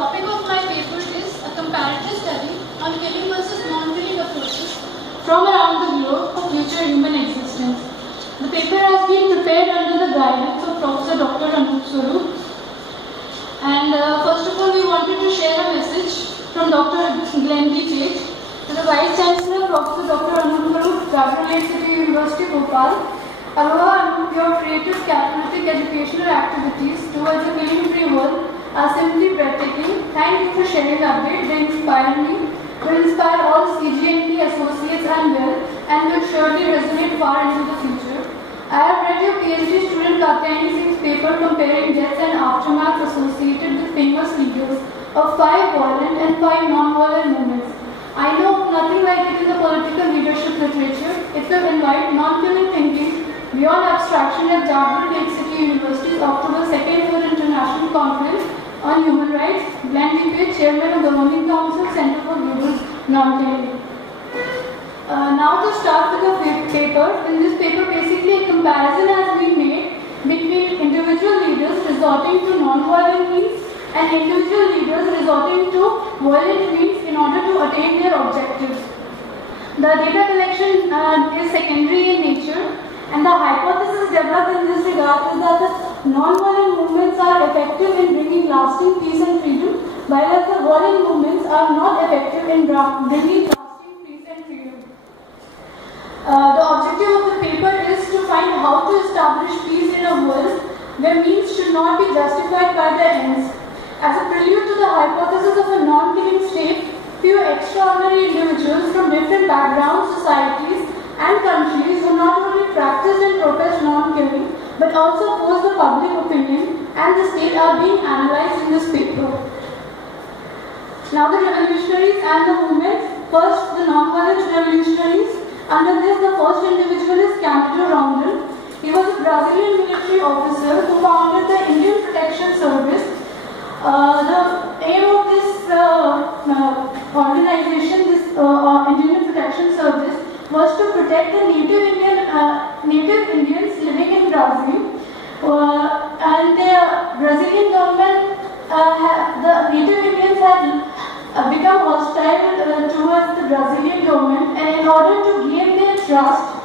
topic of my paper is a comparative study on killing versus non-killing approaches from around the globe for future human existence. The paper has been prepared under the guidance of Professor Dr. Anup Swarup. And first of all, we wanted to share a message from Dr. Glenn D. Tate to the Vice Chancellor, Professor Dr. Anup Swarup, Dr. City University, Bhopal. However, your creative, catalytic educational activities towards a killing-free world are simply breathtaking. Thank you for sharing the update. They inspire me, will inspire all CGNT associates and will surely resonate far into the future. I have read your PhD student Katyayani Singh's paper comparing deaths and aftermath associated with famous leaders of 5 violent and 5 non-violent movements. I know nothing like it in the political leadership literature. It will invite non-killing thinking beyond abstraction at Jhabul Lake City University's October 2nd 3rd International Conference on Human Rights. Glenn D. Tate, Chairman of the Governing Council, Center for Global Non-Killing. Now to start with the paper. In this paper, basically a comparison has been made between individual leaders resorting to non-violent means and individual leaders resorting to violent means in order to attain their objectives. The data collection is secondary in nature, and the hypothesis developed in this regard is that the non-violent movements are effective in bringing lasting peace and freedom, while the violent movements are not effective in bringing lasting peace and freedom. The objective of the paper is to find how to establish peace in a world where means should not be justified by their ends. As a prelude to the hypothesis of a non-killing state, few extraordinary individuals from different backgrounds, societies, and countries who not only practice and profess non-killing but also pose the public opinion and the state are being analyzed in this paper. Now the revolutionaries and the movements. First, the non-violent revolutionaries. Under this, the first individual is Cândido Rondon. He was a Brazilian military officer who founded the Indian Protection Service. The aim of this organization, this Indian Protection Service, was to protect the native Indians living in Brazil. And the Brazilian government, the native Indians had become hostile towards the Brazilian government, and in order to gain their trust,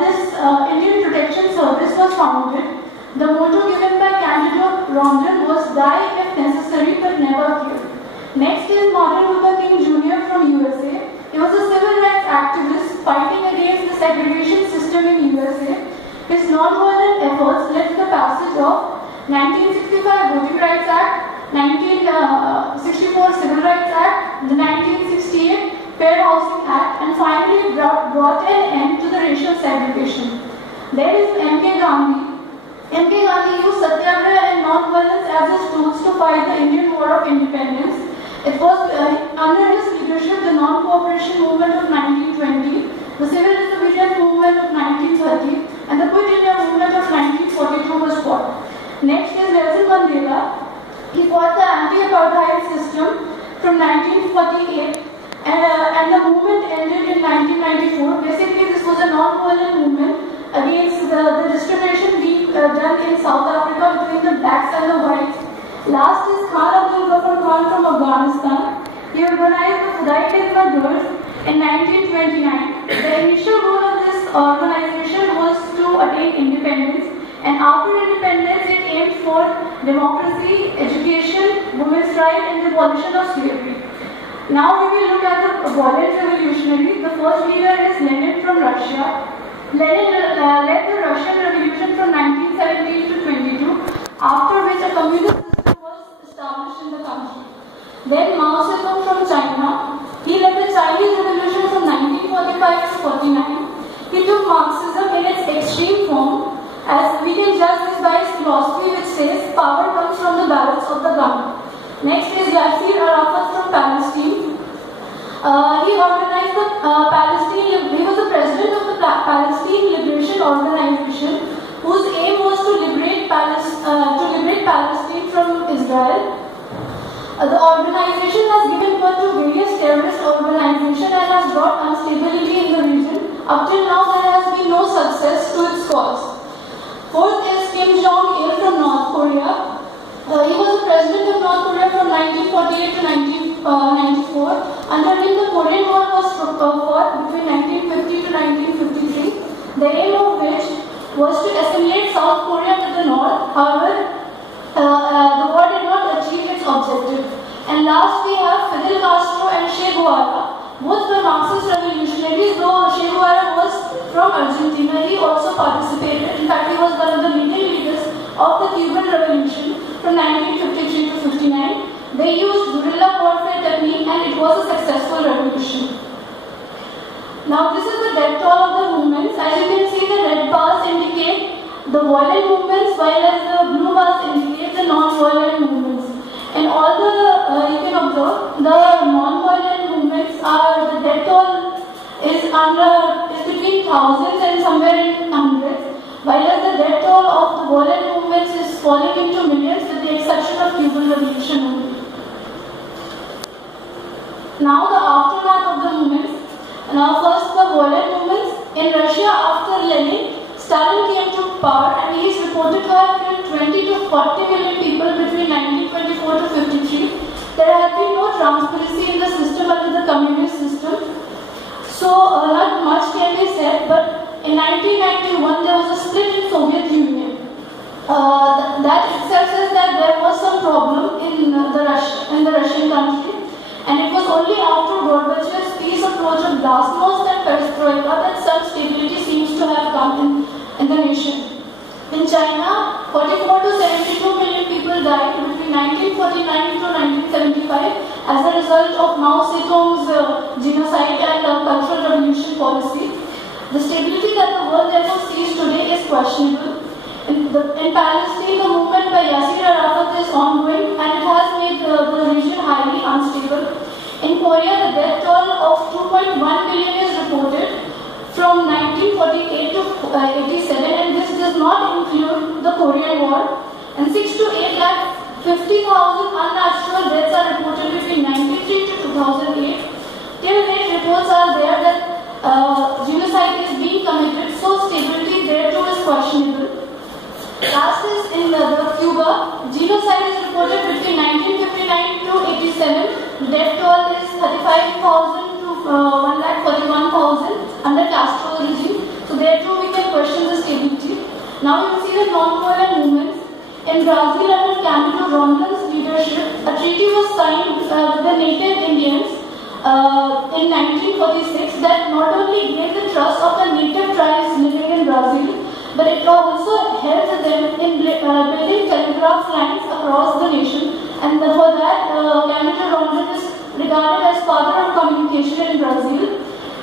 this Indian Protection Service was founded. The motto given by Cândido Rondon was "Die if necessary, but never kill." Next is Martin Luther King Jr. from USA. He was a civil rights activist fighting against the segregation system in USA. His non-violent efforts led to the passage of 1965 Voting Rights Act, 1964 Civil Rights Act, the 1968 Fair Housing Act, and finally brought an end to the racial segregation. There is M.K. Gandhi. M.K. Gandhi used satyagraha and non-violence as his tools to fight the Indian War of Independence. It was under his leadership the non-cooperation movement of 1920, the civil disobedience movement of 1930, and the Quit India movement of 1942 was fought. Next is Nelson Mandela. He fought the anti-apartheid system from 1948, and the movement ended in 1994. Basically, this was a non-violent movement against the discrimination being done in South Africa between the blacks and the whites. Last is Khan Abdul Ghaffar Khan from Afghanistan. He organized the Khudai Khidmat Durz in 1929. The initial goal of this organization was to attain independence, and after independence it aimed for democracy, education, women's rights, and the abolition of slavery. Now we will look at the violent revolutionaries. The first leader is Lenin from Russia. Lenin led the Russian Revolution from 1917 to 22, after which a communist system was established in the country. Then Mao Zedong from China. He led the Chinese Revolution from 1945 to 49. He took Marxism in its extreme form, as we can judge this by his philosophy, which says power comes from the balance of the gun. Next is Yasser Arafat from Palestine. He organized the he was the president of the Palestine Liberation Organization, whose aim was to liberate Palestine from Israel. The organization has given birth to various terrorist organizations and has brought instability in the region. Up till now, there has been no success to its cause. Fourth is Kim Jong-il from North Korea. He was the President of North Korea from 1948 to 1994, under him the Korean War was fought between 1950 to 1953, the aim of which was to assimilate South Korea with the North. However, the war did not achieve its objective. And last we have Fidel Castro and Che Guevara. Both were Marxist revolutionaries, though Che Guevara was from Argentina. He also participated. In fact, he was one of the leading leaders of the Cuban Revolution from 1953 to 59. They used guerrilla warfare technique and it was a successful revolution. Now this is the death toll of the movements. As you can see, the red bars indicate the violent movements, while as the blue bars indicate the non-violent movements. And all the, you can observe, the non-violent movements are, the death toll is between thousands and somewhere in hundreds, while as the death toll of the violent movements is falling into millions with the exception of Cuban Revolution only. Now the aftermath of the movements. Now first the violent movements. In Russia, after Lenin, Stalin came to power and he is reported to have killed 20 to 40 million people between 1924 to 53. There had been no transparency in the system under the communist system. So not much can be said, but in 1991 there was a split in Soviet Union. That itself says that there was some problem in the Russian country, and it was only after Gorbachev's peace approach of glasnost and perestroika that some stability seems to have come in the nation. In China, 44 to 72 million people died between 1949 to 1975 as a result of Mao Zedong's genocide and cultural revolution policy. The stability that the world therefore sees today is questionable. In Palestine, the movement by Yasser Arafat is ongoing and it has made the region highly unstable. In Korea, the death toll of 2.1 million is reported from 1948 to 87, and this does not include the Korean War. And 6 to 8 lakh 50,000 unnatural deaths are reported between 1993 to 2008. Till date, reports are there that genocide is being committed, so stability there too is questionable. Last is in the Cuba. Genocide is reported between 1959 to 87. Death toll is 35,000 to 1,41,000 under Castro regime. So there too we can question the stability. Now you see the non-violent movements. In Brazil, under Cândido Rondon's leadership, a treaty was signed with the native Indians in 1946 that not only gained the trust of the native tribes living in Brazil, but it also helped them in building telegraph lines across the nation. And for that, Cândido Rondon is regarded as father of communication in Brazil.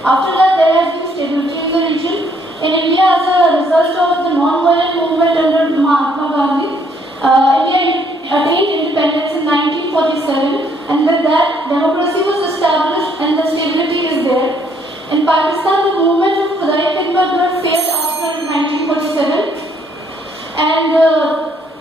After that, there has been stability in the region. In India, as a result of the non-violent movement under Mahatma Gandhi, India attained independence in 1947, and with that, democracy was established and the stability is there. In Pakistan, the movement of Khudai Khidmat failed after 1947, and the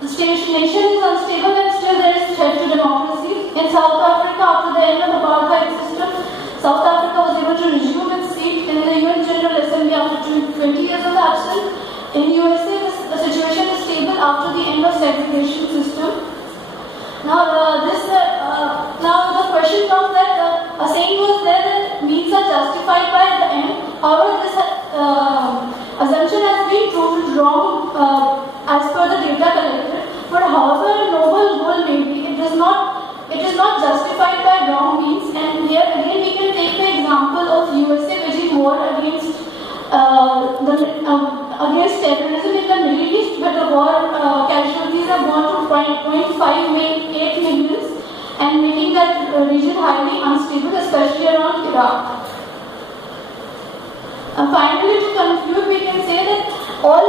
nation is unstable and still there is threat to democracy. In South Africa, after the end of the apartheid system, South Africa was able to resume its seat in the UN General Assembly after 20 years of absence. In USA, the situation is stable after the end of segregation system. Now, the question comes that a saying was there that means are justified by the end. However, this assumption has been proved wrong as per the data collected. But however noble goal may be, it is not justified by wrong means. And here again we can take the example of USA waging war against terrorism in the Middle East, where the war casualties have gone to 0.58 million and making that region highly unstable, especially around Iraq. Finally, to conclude, we can say that all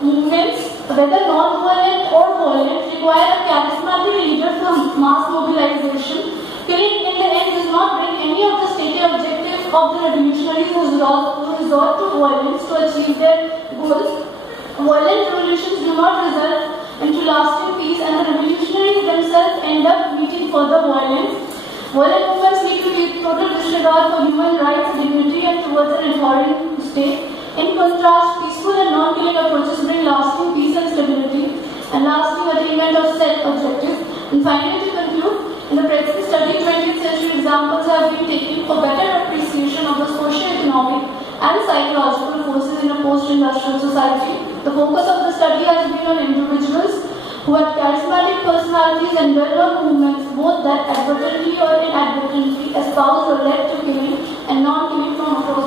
movements, whether non-violent or violent, require a charismatic leader for mass mobilization. Killing in the end does not bring any of the stated objectives of the revolutionaries who resort to violence to achieve their goals. Violent revolutions do not result into lasting peace, and the revolutionaries themselves end up meeting further violence. Violent movements lead to total disregard for human rights, dignity, and towards an abhorrent state. In contrast, peaceful and non-killing approaches bring lasting peace and stability and lasting attainment of set objectives. And finally, to conclude, in the present study, 20th century examples have been taken for better appreciation of the socio-economic and psychological forces in a post-industrial society. The focus of the study has been on individuals who had charismatic personalities and well-known movements, both that advertently or inadvertently espoused or led to killing and non-killing from across